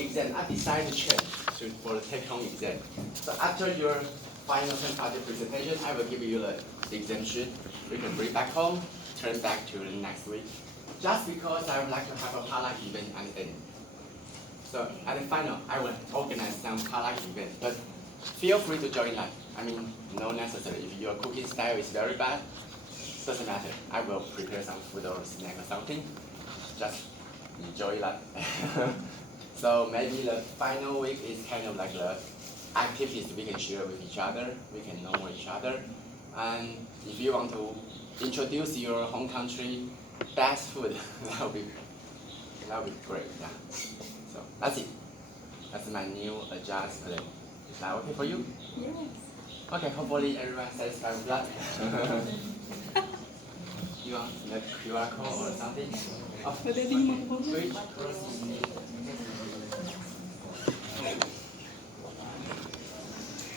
exam, I decided to change for the take-home exam. So after your final project presentation, I will give you the exam sheet. You can bring back home, turn back to the next week. Just because I would like to have a potluck event at the end. So at the final, I will organize some potluck event, but feel free to join that. I mean, no necessary. If your cooking style is very bad, doesn't matter. I will prepare some food or snack or something. Just enjoy that. So maybe the final week is kind of like the activities we can share with each other. We can know each other. And if you want to introduce your home country best food, that would be great. Yeah. So that's it. That's my new adjustment. Is that okay for you? Yes. Okay, hopefully everyone satisfied with that. You want the QR code or something? Oh, which course you need?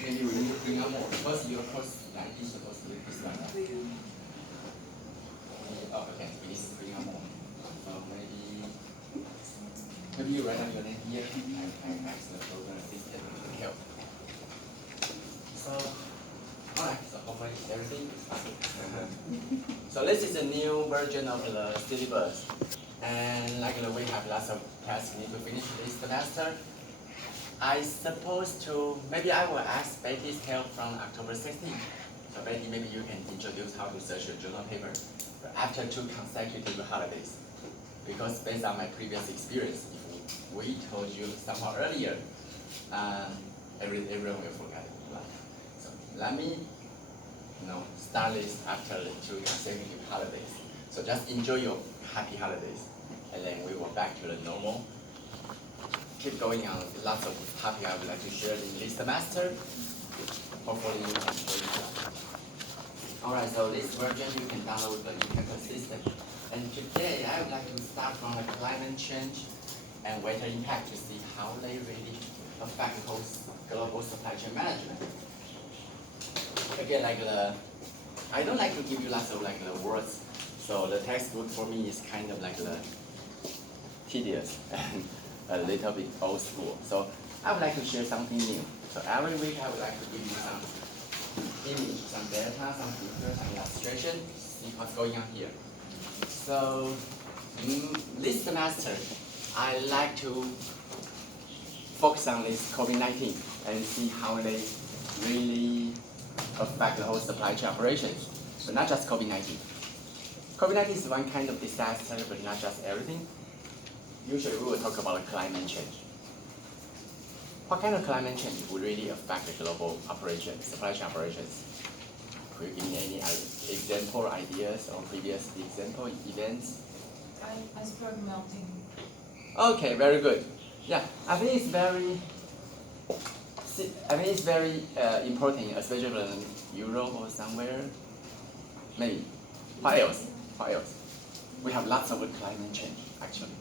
Maybe we need to bring up more because your course is supposed to be this one. Oh, okay, we need to bring up more. So maybe you write down your name here. I ask the program assistant to help. So, alright, so hopefully everything is fine. So this is a new version of the syllabus. And like we have lots of tasks we need to finish this semester. I suppose maybe I will ask Betty's help from October 16th. So Betty, maybe you can introduce how to search your journal paper after 2 consecutive holidays. Because based on my previous experience, if we told you somehow earlier, everyone will forget it. So let me start this after the 2 consecutive holidays. So just enjoy your happy holidays, and then we will back to the normal. Keep going on. Lots of topics I would like to share in this semester. Hopefully you can enjoy it. Alright, so this version you can download the e-paper system. And today I would like to start from the climate change and weather impact to see how they really affect the whole global supply chain management. Again, I don't like to give you lots of the words, so the textbook for me is kind of tedious and a little bit old school. So I would like to share something new. So every week I would like to give you some image, some data, some pictures, some illustration, see what's going on here. So this semester, I like to focus on this COVID-19 and see how they really affect the whole supply chain operations, but not just COVID-19. COVID-19 is one kind of disaster, but not just everything. Usually we will talk about climate change. What kind of climate change would really affect the global operations, supply chain operations? Could you give me any example, ideas, or previous example events? Iceberg melting. Okay, very good. Yeah, I think it's very important, especially in Europe or somewhere. Maybe. What else? What else? We have lots of climate change, actually.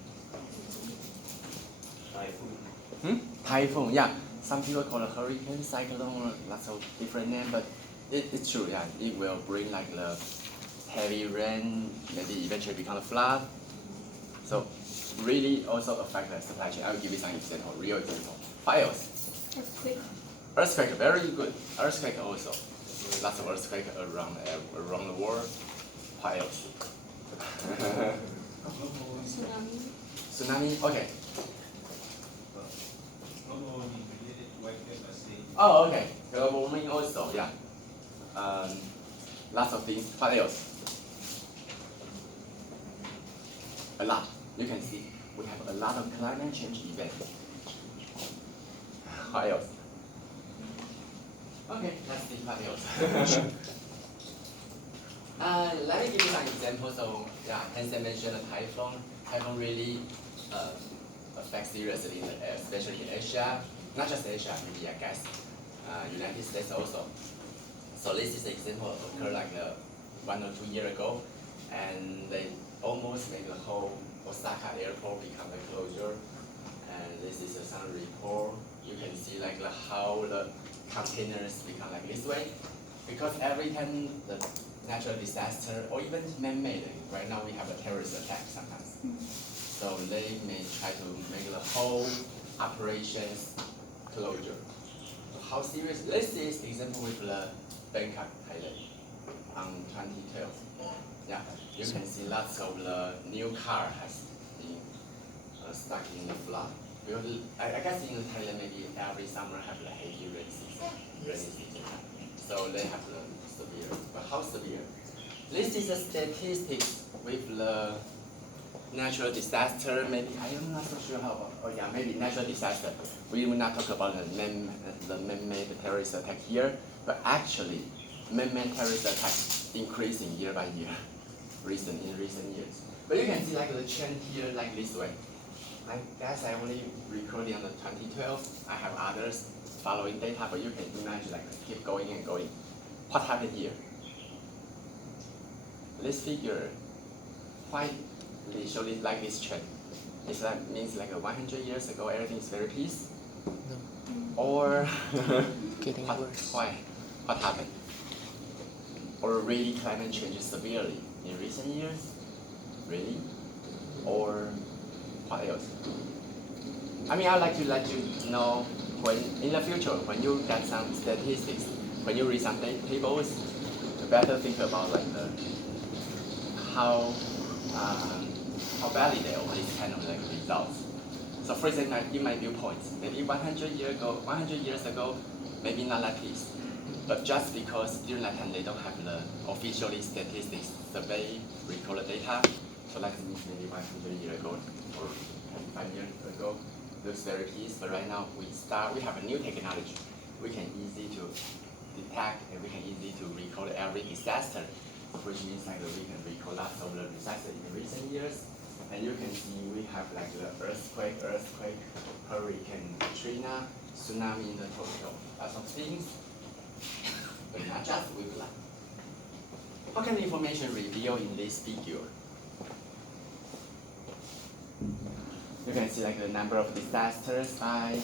Typhoon. Typhoon, yeah. Some people call it hurricane, cyclone, lots of different names, but it's true, yeah. It will bring the heavy rain, maybe eventually become a flood. So really also affect the supply chain. I will give you some example, real example. What else? Earthquake. Earthquake, very good. Earthquake also. Lots of earthquake around the world. What else? Tsunami. Tsunami, okay. Global Oh, okay. Global warming also, yeah. Lots of things. What else? A lot. You can see we have a lot of climate change events. What else? Okay, let's see what else. Let me give you some examples. So, yeah, Hansen mentioned a typhoon. Typhoon really affects seriously, especially in Asia. Not just Asia, maybe I guess United States also. So this is an example occurred 1 or 2 years ago, and they almost made the whole Osaka airport become a closure. And this is some report. You can see how the containers become this way, because every time the natural disaster or even man-made, right now we have a terrorist attack sometimes. So they may try to make the whole operations closure. So how serious? Let's say the example with the Bangkok, Thailand, on 2012. Yeah, you can see lots of the new car has been stuck in the flood. Because I guess in Thailand maybe every summer have the heavy rain season. So they have the severe. But how severe? This is the statistics with the natural disaster. Maybe I am not so sure how. Oh yeah, maybe natural disaster. We will not talk about the man-made terrorist attack here, but actually, man-made terrorist attack increasing year by year, in recent years. But you can see like the trend here, like this way. I guess I only recorded on the 2012. I have others following data, but you can imagine like keep going and going. What happened here? This figure, why they show it like this trend? Is that means like 100 years ago everything is very peace? No. Or Getting worse. why? What happened? Or really climate change severely in recent years? Really? Or what else? I mean, I'd like to let you know when in the future, when you get some statistics, when you read some tables, you better think about like how valid they are these kind of like results. So for example, in my viewpoint, maybe 100 years ago, maybe not like this. But just because during that time they don't have the official statistics, survey, record data, so like maybe 100 years ago or 5 years ago, looks very peace. But right now we have a new technology. We can easy to detect and we can easy to record every disaster, which means like we can record lots of the disaster in recent years. And you can see we have like the earthquake, hurricane Katrina, tsunami in the Tokyo, lots of things. But not just with flood. What kind of information revealed in this figure? You can see like the number of disasters by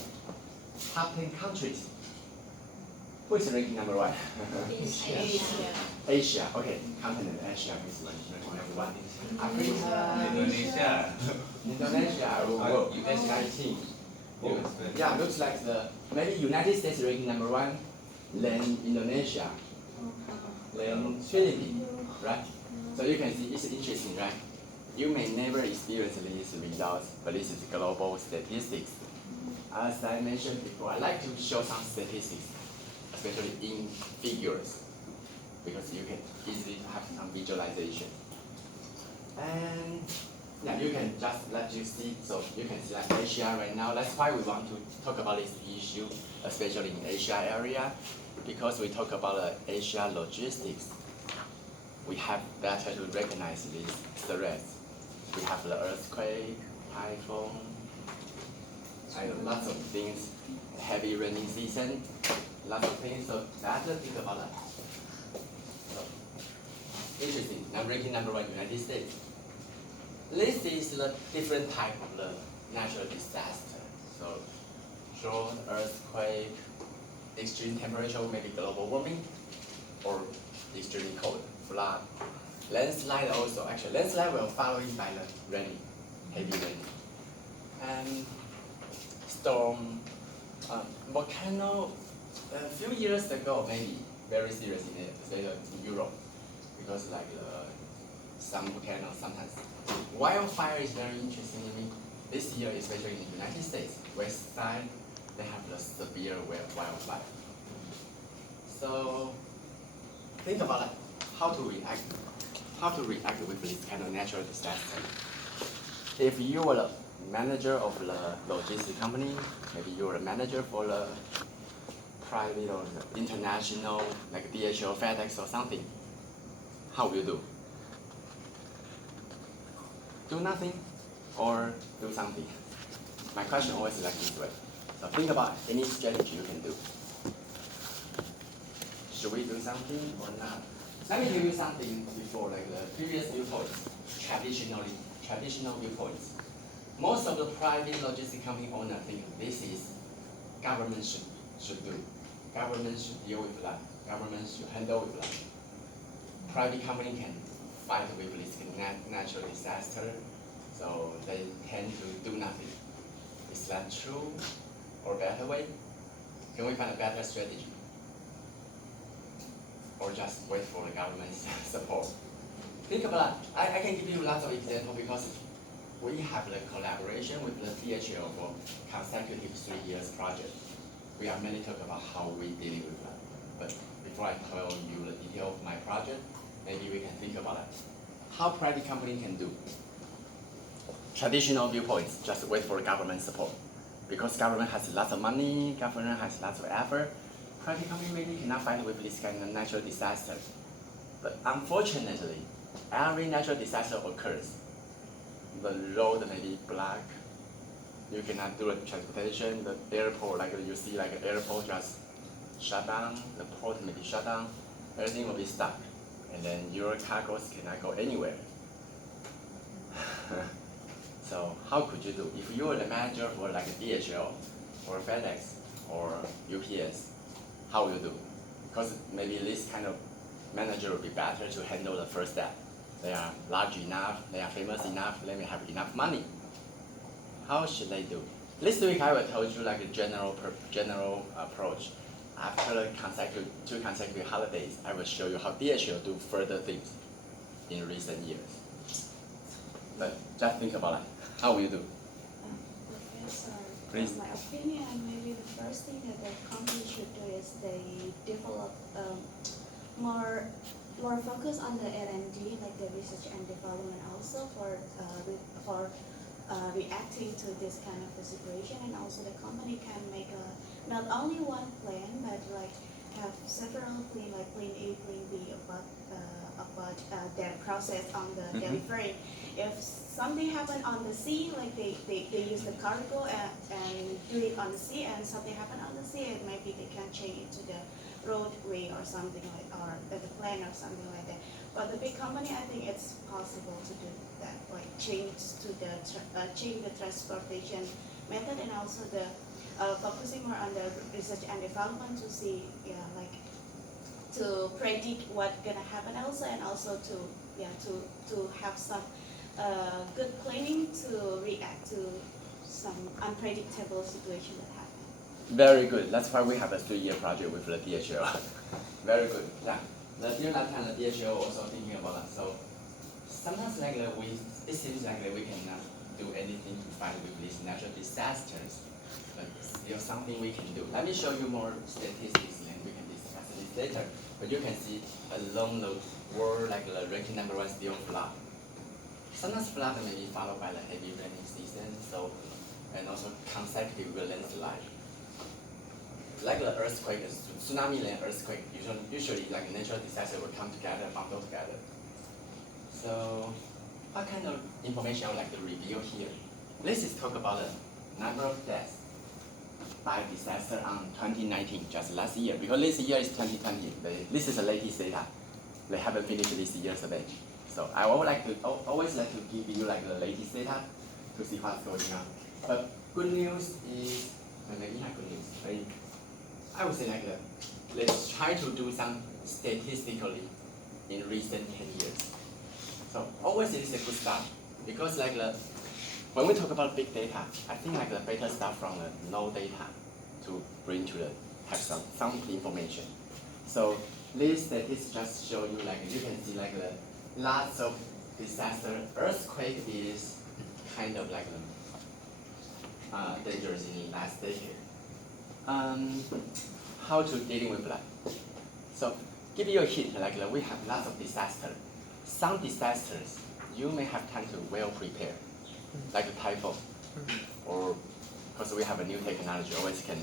top 10 countries. Who is ranking number 1? Asia, okay. Continent Asia is number 1. Africa. Indonesia. Whoa. US 19. Yeah, looks like maybe United States ranking number 1, then Indonesia, then Philippines, right? So you can see it's interesting, right? You may never experience these results, but this is global statistics. As I mentioned before, I like to show some statistics, especially in figures, because you can easily have some visualization. And yeah, you can just let you see, so you can see like Asia right now. That's why we want to talk about this issue, especially in Asia area, because we talk about Asia logistics. We have better to recognize these threats. We have the earthquake, typhoon, lots of things, heavy rainy season, lots of things, so better think about that. So, interesting, now ranking number 1, United States. This is the different type of the natural disaster. So, drought, earthquake, extreme temperature, maybe global warming, or extremely cold, flood. Landslide also, actually landslide will follow it by the rain, heavy rain. And storm, volcano, a few years ago maybe, very serious in Europe, because like some volcanoes sometimes. Wildfire is very interesting to me. This year, especially in the United States, west side, they have the severe wildfire. So think about it, how to react with this kind of natural disaster. If you were a manager of the logistic company, maybe you're a manager for the private or the international, like DHL, FedEx or something, how will you do? Do nothing or do something? My question always like this way. So think about any strategy you can do. Should we do something or not? Let me tell you something before, like the previous viewpoints, traditional viewpoints. Most of the private logistic company owner think this is government should do. Government should deal with that. Government should handle with that. Private company can fight with this natural disaster, so they tend to do nothing. Is that true or better way? Can we find a better strategy? Or just wait for the government's support? Think about it. I can give you lots of examples because we have the collaboration with the DHL for consecutive 3 years project. We are mainly talking about how we dealing with that. But before I tell you the detail of my project, maybe we can think about it. How private company can do. Traditional viewpoints, just wait for government support. Because government has lots of money, government has lots of effort, private company maybe cannot fight with this kind of natural disaster. But unfortunately, every natural disaster occurs. The road may be blocked, you cannot do the transportation, the airport, like you see like an airport just shut down, the port may be shut down, everything will be stuck. And then your cargoes cannot go anywhere. So how could you do? If you were the manager for like a DHL or FedEx or UPS, how will you do? Because maybe this kind of manager would be better to handle the first step. They are large enough, they are famous enough, they may have enough money. How should they do? This week I will tell you like a general approach. After the two consecutive holidays, I will show you how DHL do further things in recent years. But just think about it. How will you do? Okay, so Please. in my opinion, maybe the first thing that the company should do is they develop more focus on the R&D, like the research and development, also for reacting to this kind of a situation. And also the company can make not only one plan, but like have several plan, like plan A, plan B about their process on the delivery. If something happen on the sea, like they use the cargo and do it on the sea, and something happen on the sea, and maybe they can change it to the roadway or something like, or the plan or something like that. But the big company, I think it's possible to do that, like change the transportation method, and also the focusing more on the research and development to see, like to predict what's gonna happen also, and also to have some good planning to react to some unpredictable situation that happen. Very good. That's why we have a 3-year project with the DHL. Very good. Yeah. During that time, the DHL also thinking about that. So sometimes like it seems like we cannot do anything to fight with these natural disasters, but still something we can do. Let me show you more statistics, and we can discuss this later. But you can see along the world, like the ranking number 1 still flood. Sometimes flood may be followed by the heavy raining season, so and also consecutive landslide. Like the earthquake, tsunami and earthquake, usually like natural disaster will come together, bundle together. So what kind of information I would like to review here? This is talk about the number of deaths by disaster on 2019, just last year, because this year is 2020. This is the latest data. They haven't finished this year's survey. So I would like to always like to give you like the latest data to see what's going on. But good news is, maybe not good news, but I would say like let's try to do some statistically in recent 10 years. So always it is a good start, because like when we talk about big data, I think like the better start from the no data to bring to the have some information. So this statistics just show you like you can see like the lots of disaster. Earthquake is kind of like dangerous in the last decade. How to dealing with that? So give you a hint, like we have lots of disasters. Some disasters you may have time to well prepare, like a typhoon, or because we have a new technology, always can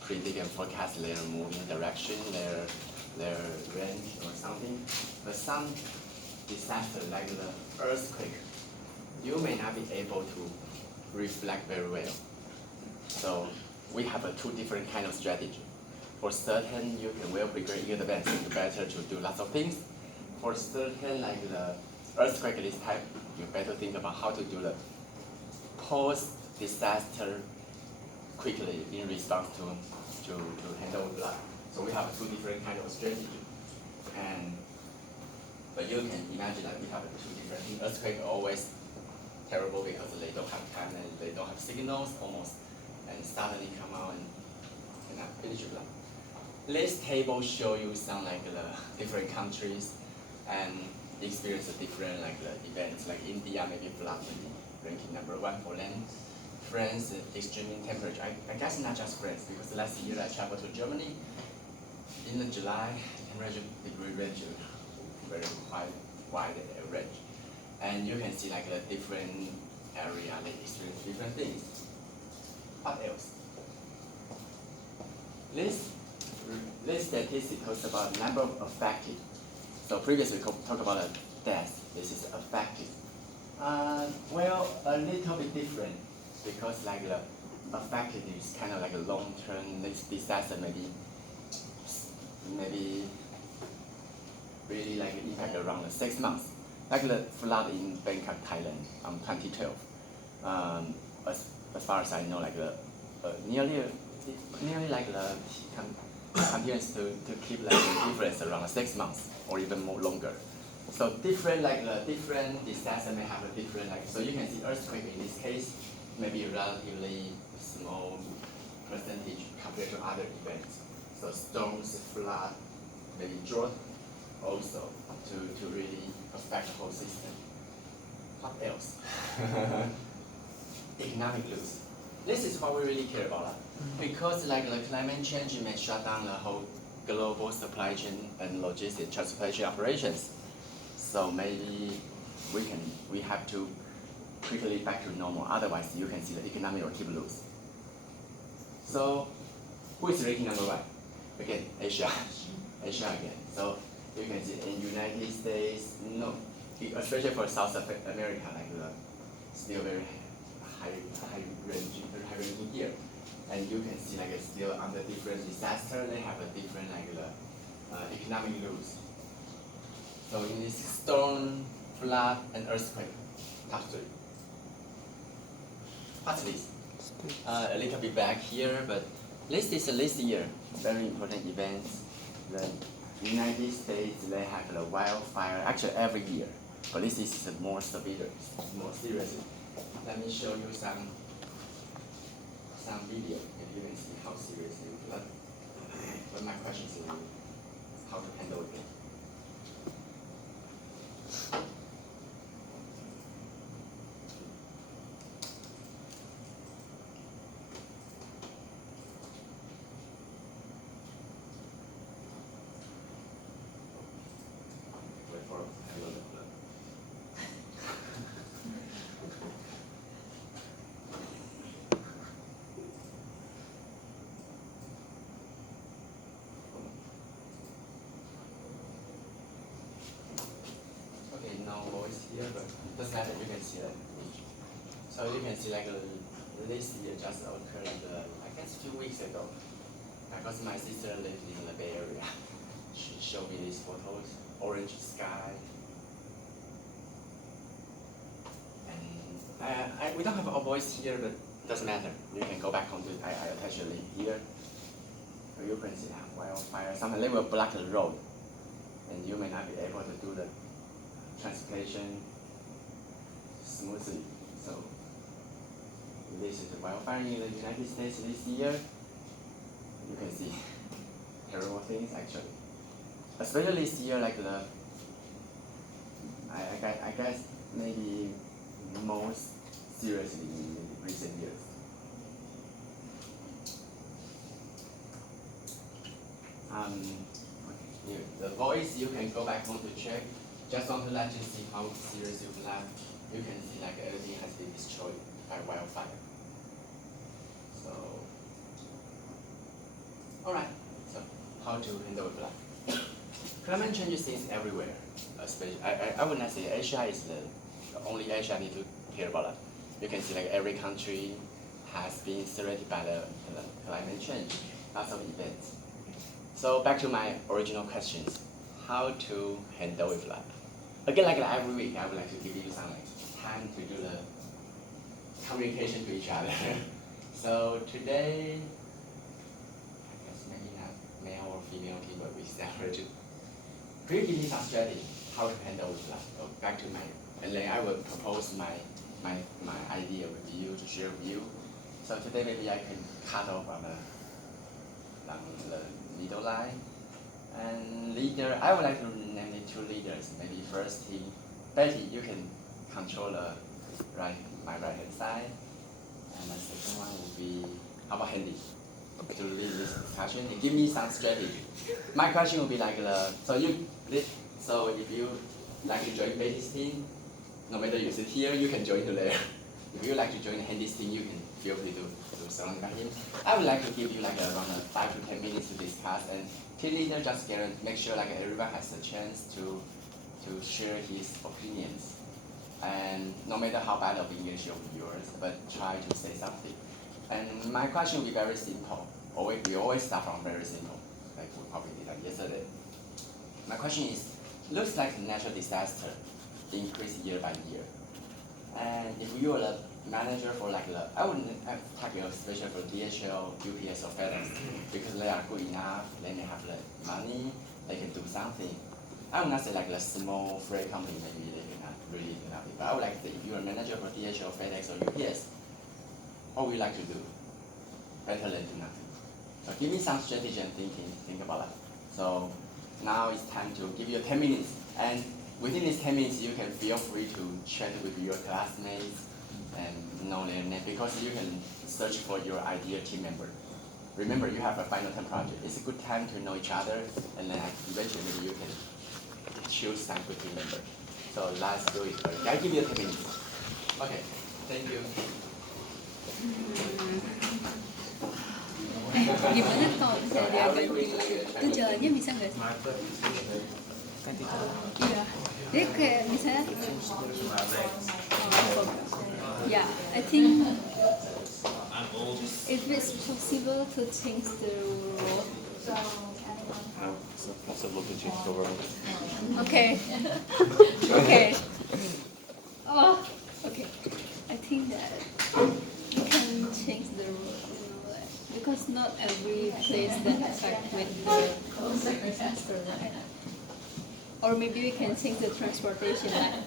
predict and forecast their moving direction, their range or something. But some disaster like the earthquake, you may not be able to reflect very well. So we have two different kind of strategy. For certain, you can well prepare in advance, it's better to do lots of things. For certain, like the earthquake this type, you better think about how to do the post-disaster quickly in response to handle flood. So we have two different kind of strategy. But you can imagine that we have two different things. Earthquake always terrible because they don't have time and they don't have signals almost, and suddenly come out and finish it. This table show you some like the different countries and experience the different like the events, like India maybe flood ranking #1 for them. France extreme temperature. I guess not just France, because last year I traveled to Germany. In the July, temperature degree range very quite wide range, and you can see like the different area they experience different things. What else? This statistic talks about number of affected. So previously we talked about death. This is affected. Well, a little bit different, because like the affected is kind of like a long-term disaster, maybe really like impact around 6 months, like the flood in Bangkok, Thailand, 2012. As far as I know, like nearly like the continues to keep like the difference around 6 months or even more longer. So different like the different disaster may have a different like, so you can see earthquake in this case maybe a relatively small percentage compared to other events. So storms, flood, maybe drought also to really affect the whole system. What else? Economic loss. This is what we really care about, because like the climate change may shut down the whole global supply chain and logistic transportation operations. So maybe we have to quickly back to normal. Otherwise, you can see the economy will keep loose. So, who is ranking #1? Again, Asia. Asia again. So you can see in United States, no, especially for South America, like still very high ranking here. And you can see like still under different disaster, they have a different like economic loss. So in this storm, flood, and earthquake, top 3. What's this? A little bit back here, but this is this year, very important events. The United States, they have the wildfire, actually every year, but this is more severe, more serious. Let me show you some video, and you can see how serious it is. But my question is how to handle it. Wait for a little bit. Okay, no voice here, but it doesn't matter, you can see that. So you can see like this year just occurred I guess a few weeks ago. Because my sister lives in the Bay Area. She showed me these photos, orange sky. And we don't have a voice here, but it doesn't matter. You can go back home to it. I attach a link here. So you can see wildfire. Sometimes they will block the road, and you may not be able to do the transportation smoothly. So this is the wildfire in the United States this year. You can see terrible things actually. Especially this year, like I guess maybe most seriously in recent years. Here, the voice you can go back home to check. Just want to let you see how serious you can. You can see like everything has been destroyed by wildfire. So, all right. So, how to handle flood? Climate change is everywhere. Especially, I would not say Asia is the only Asia need to care about that. You can see like every country has been threatened by the climate change. Lots of events. So back to my original questions, how to handle with flood? Again, like every week, I would like to give you some time to do the communication to each other. So today, I guess maybe not male or female team, but we separate. Could you give me some strategy how to handle with flood? So back to my, and then I will propose my my idea with you to share with you. So today maybe I can cut off on the middle line. And leader, I would like to name it two leaders. Maybe first team, Betty, you can control my right hand side. And the second one will be, how about Henry? To lead this discussion and give me some strategy. My question will be like so if you like to join Betty's team, no matter you sit here, you can join there. If you like to join Henry's team, you can feel free to surround by him. I would like to give you like around 5 to 10 minutes to discuss, and team leader just make sure like everyone has a chance to share his opinions. And no matter how bad of English of yours, but try to say something. And my question will be very simple. We always start from very simple, like we probably did like yesterday. My question is, looks like natural disaster increase year by year. And if you are the manager for I wouldn't target especially for DHL, UPS or FedEx, because they are good enough, they may have the money, they can do something. I would not say like the small freight company, maybe they cannot really do nothing. But I would like to say if you're a manager for DHL, FedEx or UPS, what would you like to do? Better than do nothing. So give me some strategy and think about that. So now it's time to give you 10 minutes. And within these 10 minutes, you can feel free to chat with your classmates and know their name, because you can search for your ideal team member. Remember, you have a final term project. It's a good time to know each other, and then eventually you can choose some good team member. So let's do it. I'll give you 10 minutes. Okay, thank you. Gimana kalau misalnya dia ganti itu jalannya bisa nggak sih? Iya, dia kayak misalnya yeah, I think if it's possible to change the rule. It's possible to change the world. Okay. Okay. Oh, okay. I think that we can change the rule. Because not every place that affect with the disaster line. Or maybe we can change the transportation line.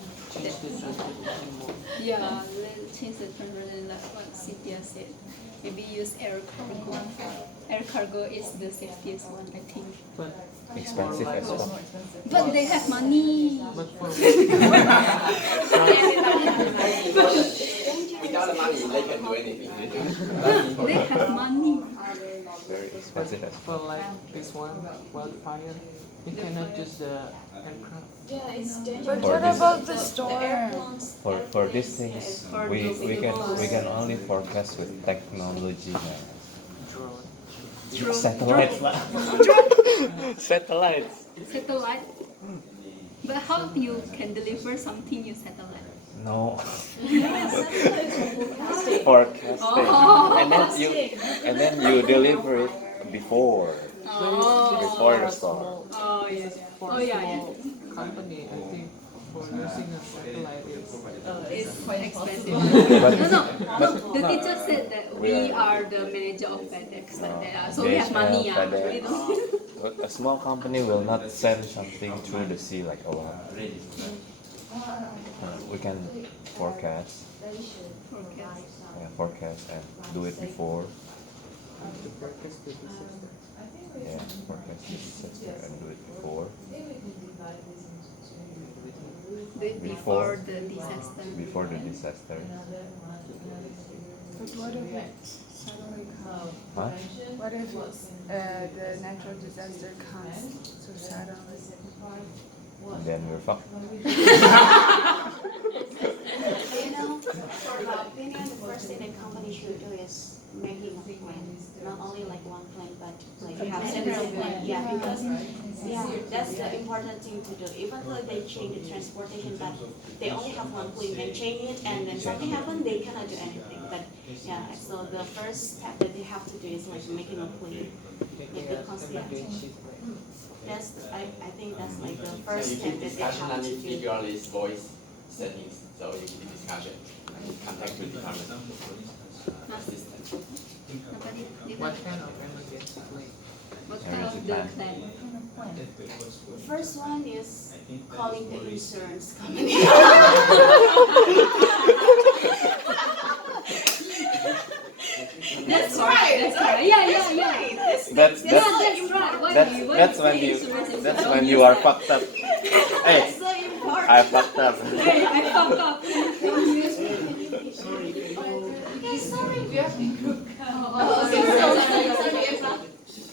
Yeah, let's change the transportation like what Cynthia said. Maybe use air cargo. Air cargo is the safest one, I think. Expensive as well. But they have money. Without the money, they can do anything. They have money. Very expensive as For like this one, wildfire, you cannot use the aircraft. Yeah, it's dangerous. But For what this- about the storm? For these things, we can only forecast with technology now. Drone. Satellites lah. Satellites. Satellite. But how you can deliver something in satellite? No. Forecasting. Oh. And then you deliver it before Oh. the storm. Oh yeah. Oh yeah. Company, I think, for using a satellite is It's expensive. But- No, the teacher said that we are the manager of FedEx, like that. So we have money, FedEx. you know. But a small company will not send something through the sea like a lot. We can forecast, forecast and do it before. to forecast the disaster. Yeah, forecast the disaster and do it before. Before the disaster. Before the disaster. But what if it suddenly comes? Huh? What if the natural disaster comes so suddenly? Then we're fucked. You know, for my opinion, the first thing a company should do is making a plan. Not only like one plan, but like have several plans. Yeah, because that's the important thing to do. Even though they change the transportation, but they only have one plan. They change it, and then something happens, they cannot do anything. But yeah, so the first step that they have to do is like making a plan, like the concept. I think that's like the So first you step keep that they discussion have and to you do. figure out these voice settings. So you keep discussion. Contact with department assistant. Nobody. What kind of emergency plan? What kind of the plan? The first one is calling the insurance company. that's right. Yeah. That's Yeah, that's right. Why that's do you- why that's do when say you it's racist? that's Don't when use you are that. fucked up. Hey, So important. I fucked up. Hey, I fucked up. Don't use it. Okay, sorry. You have to cook.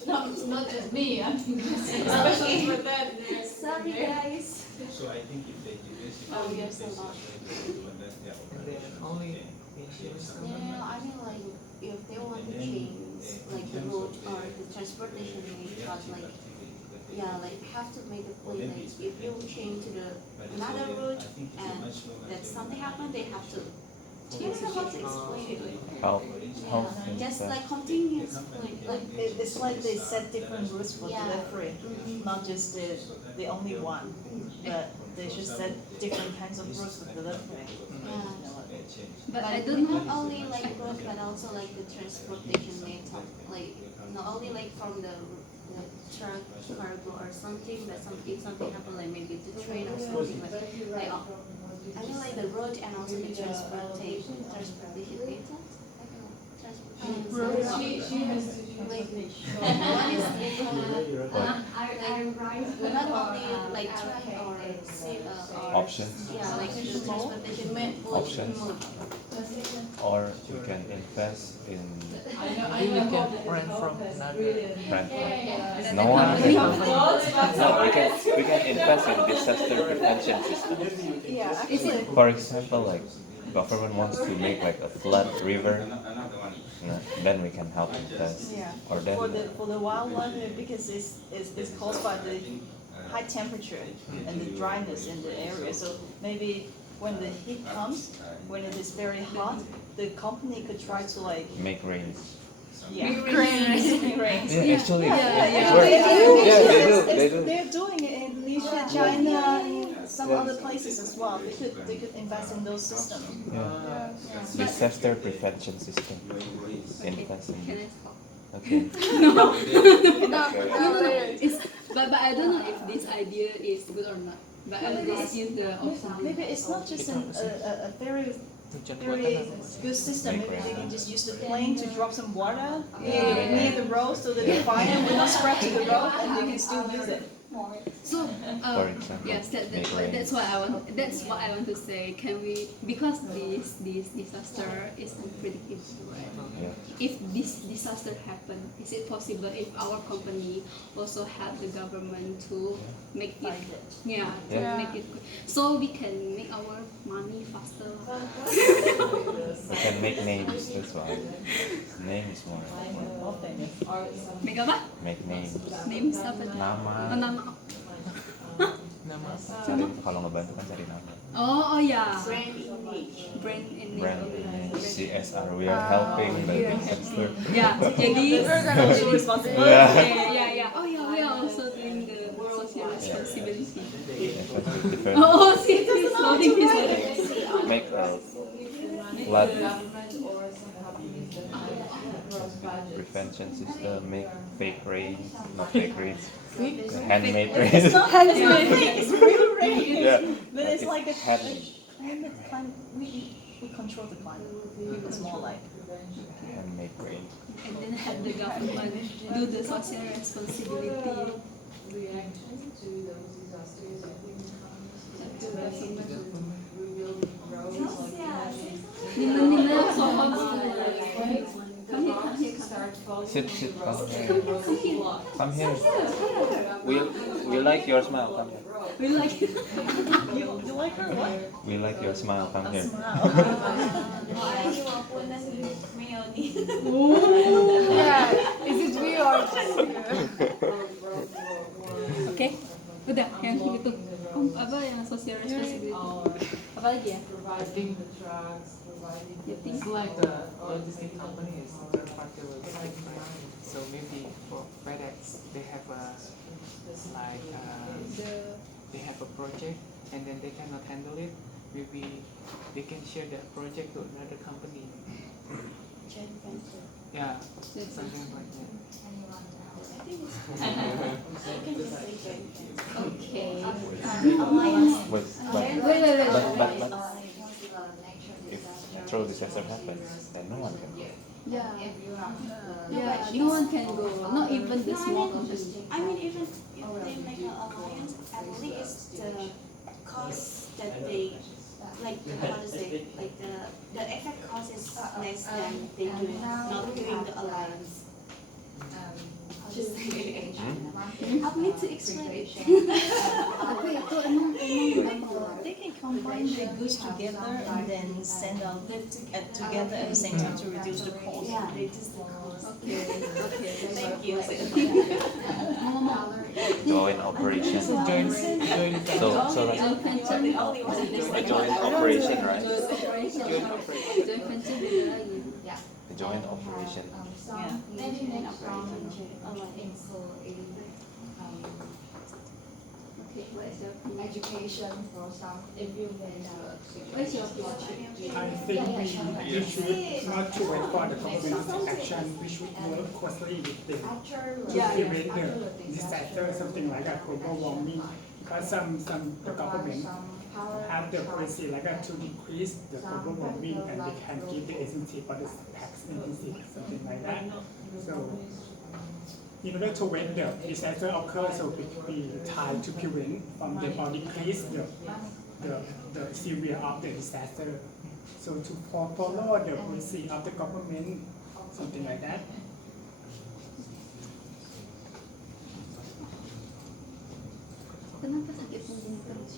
No, It's not just me, I mean, especially for that. sorry guys. So I think if they do this, Oh, yes, a lot. And then only insurance No, I mean like if they want to change like the road or the transportation method, like yeah, like have to make a plane. Like if you change to the another route and that something happen, they have to. I don't know how to explain it. How Yeah, just like continuous plane. Like It's like they set different routes for Yeah. delivery, not just the only one, but they should set different kinds of routes for delivery. But I Like don't know. not only like road, but also like the transportation method. Like not only like from the like truck, cargo or something, but if something happen, like maybe the train or something. But like I mean like the road and also the transportation method. She has to Like one is not only like truck or Options. yeah, like the transportation method. Options. Or we can invest in we can rent from another. rent. No one can. No, we can invest in disaster prevention system. Yeah, actually, For example, like government wants to make like a flood river, then we can help invest. yeah. Or then For the wildlife, because it's caused by the high temperature and the dryness in the area. So maybe when the heat comes, when it is very hot, the company could try to like make rains. yeah, rains. Yeah, actually, Yeah, it's work. Yeah, they do. They're doing it in Malaysia, China, and some other places as well. They could invest in those systems. Yeah. Disaster prevention system. Invest Can in. I talk? Okay. No. It's, but I don't know if this idea is good or not. But I will just use the option. Maybe it's not just a very Hujan very buatan. good system. Maybe they can just use the plane to drop some water near the road so that the fire will not spread to the road and they can still use it. So, For example, yes, make rain. that's what I want. That's what I want to say. Can we? Because this disaster is unpredictable, right? Yeah. If this disaster happen, is it possible if our company also help the government to make it, yeah, to Yeah. make it, so we can make our money faster. We can make names. That's why. Name is more. Make apa? Make names. Names apa? Oh, Nama. nama. Nama Cari kalau ngebantu kan cari nama. Oh ya. Brand image. Brand and Brand image, CSR. We are helping the disaster. Ya, jadi. Yeah. Yeah. Oh yeah, we are also doing the social responsibility. Different. Oh, see, he's loading his loading. Make a flood prevention system. Make fake rain, not fake rains. Handmade rain. It's not handmade, it's real rain. Yeah. But it's like a Hand- climate. We control the climate. It's more like handmade rain. And then have the government do the social responsibility. Nina, so come here. Sit, come here. We like your smile. Come here. We like it. you like her what? We like your smile. Come here. Why you are putting mayonnaise? Yeah, is it real or Oke, udah yang itu. Apa yang social responsibility? Apa lagi ya? I think You think? it's like the logistic company is third party logistic, right? So maybe for FedEx they have a like they have a project and then they cannot handle it. Maybe they can share that project to another company. Joint venture. Yeah, something like that. You can just say joint venture. Okay. Alliance. Wait, Wait. but if natural disaster happens, then no one can go. Yeah. No, Yeah, but no one can go, not even the small company. I mean, even if they make an alliance, at least the cost that they, like, how to say, like the effect cost is less than they do not doing the alliance. Help me to explain it. Tapi itu emang They can combine the goods together and then send out together at the same time to reduce the cost. Yeah, reduce the cost. okay. Thank you. Joint operation. So Joint venture. a joint operation, right? Joint venture beda lagi. A joint operation. Yeah. Okay, what is your opinion? Education for some, if you may What is your opinion? I think we should not to wait for the government action. We should work closely with them to prevent the disaster, something like that, global warming. Because some the government have the policy like that to decrease the global warming, and they can give the incentive for the tax incentive, something like that. So in order to when the disaster occurs, so we try to prevent from them or decrease the severity of the disaster. So to follow the policy of the government, something like that. Kenapa sakit punggung terus?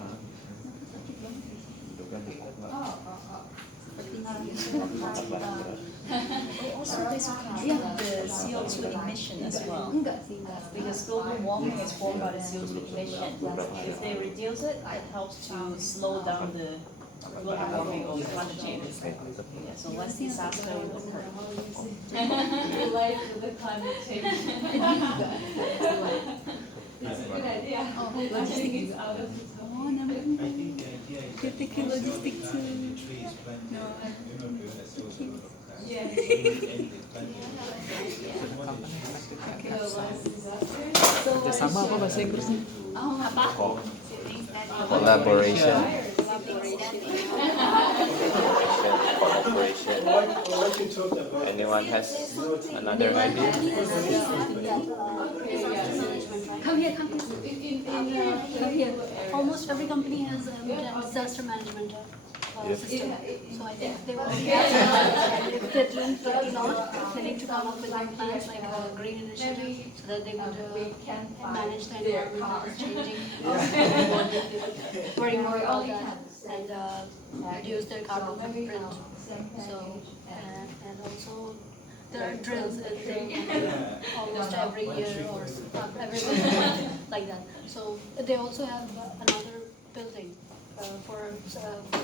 Hah? Kenapa sakit banget? Itu kan dekat, Mbak. Also, this could the CO2 emission as well. Enggak sih, enggak. Because global warming is formed by the CO2 emission. If they reduce it, it helps to slow down the global warming or climate change. Yeah, so less disaster will occur. relate to the climate change. It's a good idea. I think it's out of the top. Oh, namanya. I think the idea is Kita that ke logistik how too. many trees planted, you know, as also a lot of cars. Yeah. Anything planted. The more they choose, The last disaster. Kerjasama apa bahasa Inggrisnya? Oh, apa? Collaboration. Cooperation. like you talked about. Anyone has another idea? Come here, come here. Come here. Almost every company has a disaster management Yes. system. So I think they will, if they don't they need to come up with like plans like a green initiative so that they would manage the environment that is changing. Worry more about that and reduce their carbon footprint. So, and also there are drills almost every year or every month, like that. So they also have another building for